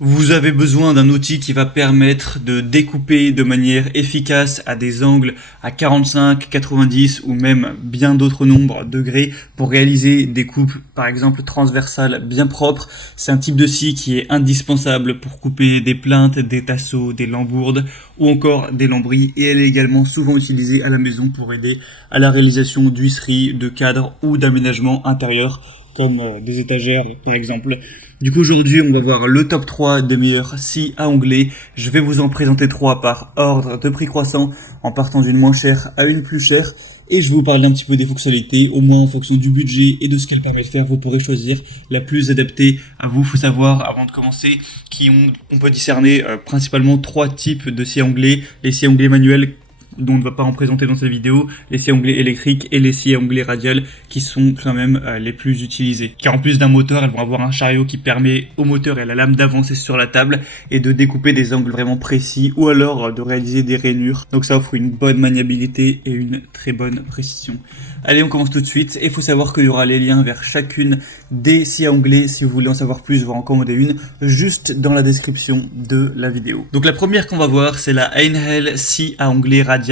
Vous avez besoin d'un outil qui va permettre de découper de manière efficace à des angles à 45, 90 ou même bien d'autres nombres degrés pour réaliser des coupes par exemple transversales bien propres. C'est un type de scie qui est indispensable pour couper des plinthes, des tasseaux, des lambourdes ou encore des lambris, et elle est également souvent utilisée à la maison pour aider à la réalisation d'huisseries, de cadres ou d'aménagements intérieurs comme des étagères par exemple. Du coup aujourd'hui on va voir le top 3 des meilleurs scies à onglets. Je vais vous en présenter 3 par ordre de prix croissant en partant d'une moins chère à une plus chère. Et je vais vous parler un petit peu des fonctionnalités, au moins en fonction du budget et de ce qu'elle permet de faire, vous pourrez choisir la plus adaptée à vous. Il faut savoir, avant de commencer, on peut discerner principalement 3 types de scies à onglets. Les scies à onglets manuels, dont on ne va pas en présenter dans cette vidéo, les scies à onglets électriques et les scies à onglets radiales qui sont quand même les plus utilisées. Car en plus d'un moteur, elles vont avoir un chariot qui permet au moteur et à la lame d'avancer sur la table et de découper des angles vraiment précis ou alors de réaliser des rainures. Donc ça offre une bonne maniabilité et une très bonne précision. Allez, on commence tout de suite. Et il faut savoir qu'il y aura les liens vers chacune des scies à onglets si vous voulez en savoir plus, voire en commander une, juste dans la description de la vidéo. Donc la première qu'on va voir, c'est la Einhell scie à onglets radiale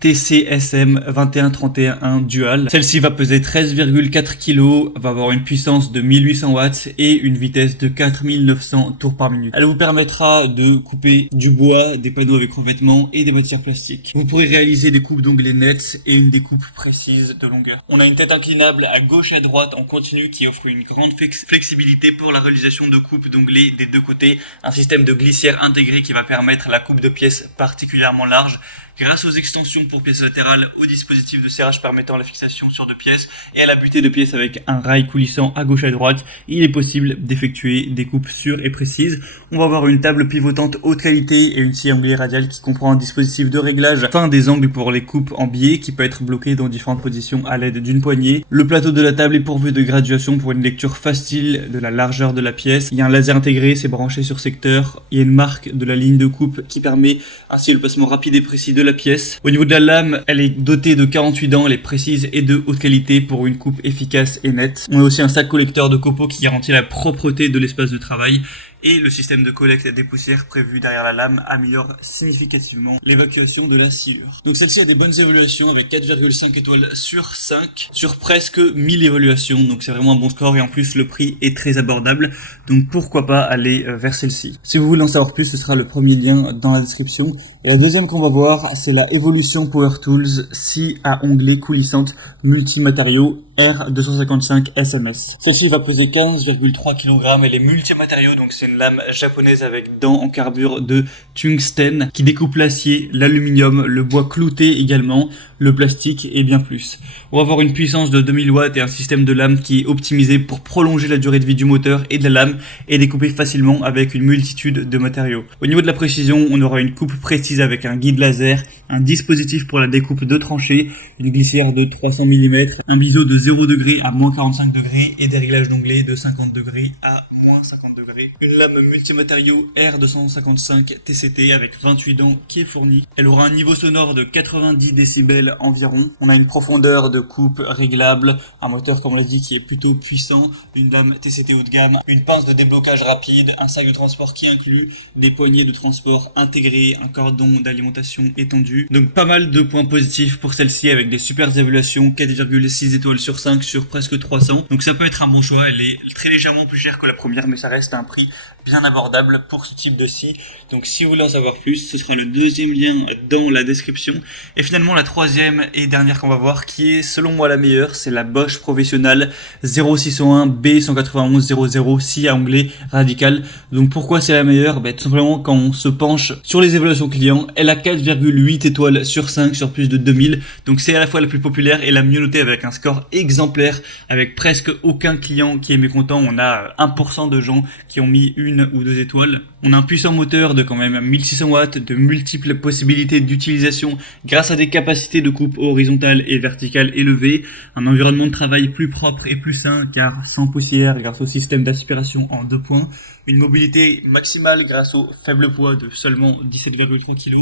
TCSM 2131 Dual. Celle-ci va peser 13,4 kg, va avoir une puissance de 1800 watts et une vitesse de 4900 tours par minute. Elle vous permettra de couper du bois, des panneaux avec revêtement et des matières plastiques. Vous pourrez réaliser des coupes d'onglets nettes et une découpe précise de longueur. On a une tête inclinable à gauche et à droite en continu qui offre une grande flexibilité pour la réalisation de coupes d'onglets des deux côtés. Un système de glissière intégré qui va permettre la coupe de pièces particulièrement large, grâce aux extensions pour pièces latérales, au dispositif de serrage permettant la fixation sur deux pièces et à la butée de pièces avec un rail coulissant à gauche et à droite, il est possible d'effectuer des coupes sûres et précises. On va avoir une table pivotante haute qualité et une scie à onglets radiale qui comprend un dispositif de réglage fin des angles pour les coupes en biais qui peut être bloqué dans différentes positions à l'aide d'une poignée. Le plateau de la table est pourvu de graduation pour une lecture facile de la largeur de la pièce. Il y a un laser intégré, c'est branché sur secteur. Il y a une marque de la ligne de coupe qui permet ainsi le placement rapide et précis de la pièce. Au niveau de la lame, elle est dotée de 48 dents, elle est précise et de haute qualité pour une coupe efficace et nette. On a aussi un sac collecteur de copeaux qui garantit la propreté de l'espace de travail. Et le système de collecte des poussières prévu derrière la lame améliore significativement l'évacuation de la sciure. Donc celle-ci a des bonnes évaluations avec 4,5 étoiles sur 5 sur presque 1000 évaluations. Donc c'est vraiment un bon score et en plus le prix est très abordable. Donc pourquoi pas aller vers celle-ci. Si vous voulez en savoir plus, ce sera le premier lien dans la description. Et la deuxième qu'on va voir, c'est la Evolution Power Tools scie à onglets coulissante multimatériaux R255 SMS. Celle-ci va peser 15,3 kg. Elle est multimatériaux, donc c'est une lame japonaise avec dents en carbure de tungstène qui découpe l'acier, l'aluminium, le bois clouté également, le plastique et bien plus. On va avoir une puissance de 2000 watts et un système de lame qui est optimisé pour prolonger la durée de vie du moteur et de la lame et découper facilement avec une multitude de matériaux. Au niveau de la précision, on aura une coupe précise avec un guide laser, un dispositif pour la découpe de tranchées, une glissière de 300 mm, un biseau de 0 degré à moins 45 degrés et des réglages d'onglets de 50 degrés à moins 50 degrés. Une lame multimatériaux R255 TCT avec 28 dents qui est fournie. Elle aura un niveau sonore de 90 décibels environ. On a une profondeur de coupe réglable, un moteur comme on l'a dit qui est plutôt puissant, une lame TCT haut de gamme, une pince de déblocage rapide, un sac de transport qui inclut des poignées de transport intégrées, un cordon d'alimentation étendu. Donc pas mal de points positifs pour celle-ci avec des super évaluations, 4,6 étoiles sur 5 sur presque 300. Donc ça peut être un bon choix. Elle est très légèrement plus chère que la première mais ça reste un prix bien abordable pour ce type de scie. Donc si vous voulez en savoir plus, ce sera le deuxième lien dans la description. Et finalement la troisième et dernière qu'on va voir, qui est selon moi la meilleure, c'est la Bosch Professional 0601 B19100 scie à onglets radical. Donc pourquoi c'est la meilleure? Tout simplement quand on se penche sur les évaluations clients, elle a 4,8 étoiles sur 5 sur plus de 2000. Donc c'est à la fois la plus populaire et la mieux notée avec un score exemplaire, avec presque aucun client qui est mécontent. On a 1% de gens qui ont mis une ou 2 étoiles. On a un puissant moteur de quand même 1600 watts, de multiples possibilités d'utilisation grâce à des capacités de coupe horizontale et verticale élevées, un environnement de travail plus propre et plus sain car sans poussière grâce au système d'aspiration en 2 points, une mobilité maximale grâce au faible poids de seulement 17,3 kg.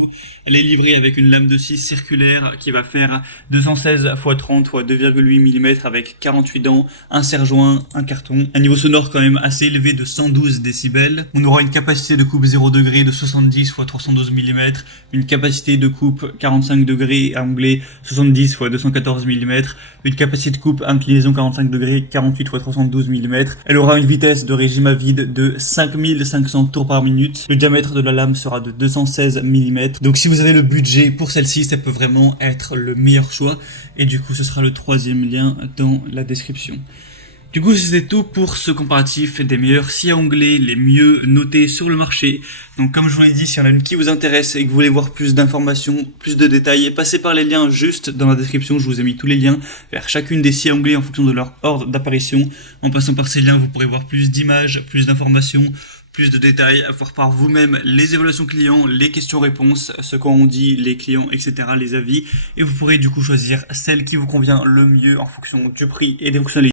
Elle est livrée avec une lame de scie circulaire qui va faire 216 x 30 x 2,8 mm avec 48 dents, un serre-joint, un carton. Un niveau sonore quand même assez élevé de 112 décibels. On aura une capacité de coupe 0 degré de 70 x 312 mm, une capacité de coupe 45 degrés à onglet 70 x 214 mm, une capacité de coupe inclinaison 45 degrés 48 x 312 mm. Elle aura une vitesse de régime à vide de 5500 tours par minute. Le diamètre de la lame sera de 216 mm. Donc si vous avez le budget pour celle-ci, ça peut vraiment être le meilleur choix. Et du coup, ce sera le troisième lien dans la description. Du coup, c'était tout pour ce comparatif des meilleurs scies à onglet, les mieux notés sur le marché. Donc comme je vous l'ai dit, s'il y en a une qui vous intéresse et que vous voulez voir plus d'informations, plus de détails, passez par les liens juste dans la description. Je vous ai mis tous les liens vers chacune des scies à onglet en fonction de leur ordre d'apparition. En passant par ces liens, vous pourrez voir plus d'images, plus d'informations, plus de détails, voir par vous-même les évaluations clients, les questions-réponses, ce qu'ont dit les clients, etc., les avis. Et vous pourrez du coup choisir celle qui vous convient le mieux en fonction du prix et des fonctionnalités.